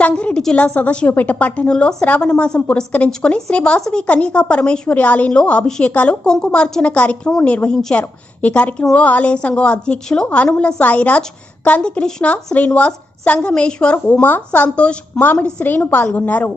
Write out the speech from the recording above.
సంగారెడ్డి జిల్లా సదాశివపేట పట్టణంలో శ్రావణ మాసం పురస్కరించుకుని శ్రీ వాసవి కన్యకా పరమేశ్వరి ఆలయంలో అభిషేకాలు కుంకుమార్చన కార్యక్రమం నిర్వహించారు. ఈ కార్యక్రమంలో ఆలయ సంఘం అధ్యక్షులు అనుముల సాయిరాజ్, కంది కృష్ణ, శ్రీనివాస్, సంగమేశ్వర్, ఉమా, సంతోష్, మామిడి శ్రీను పాల్గొన్నారు.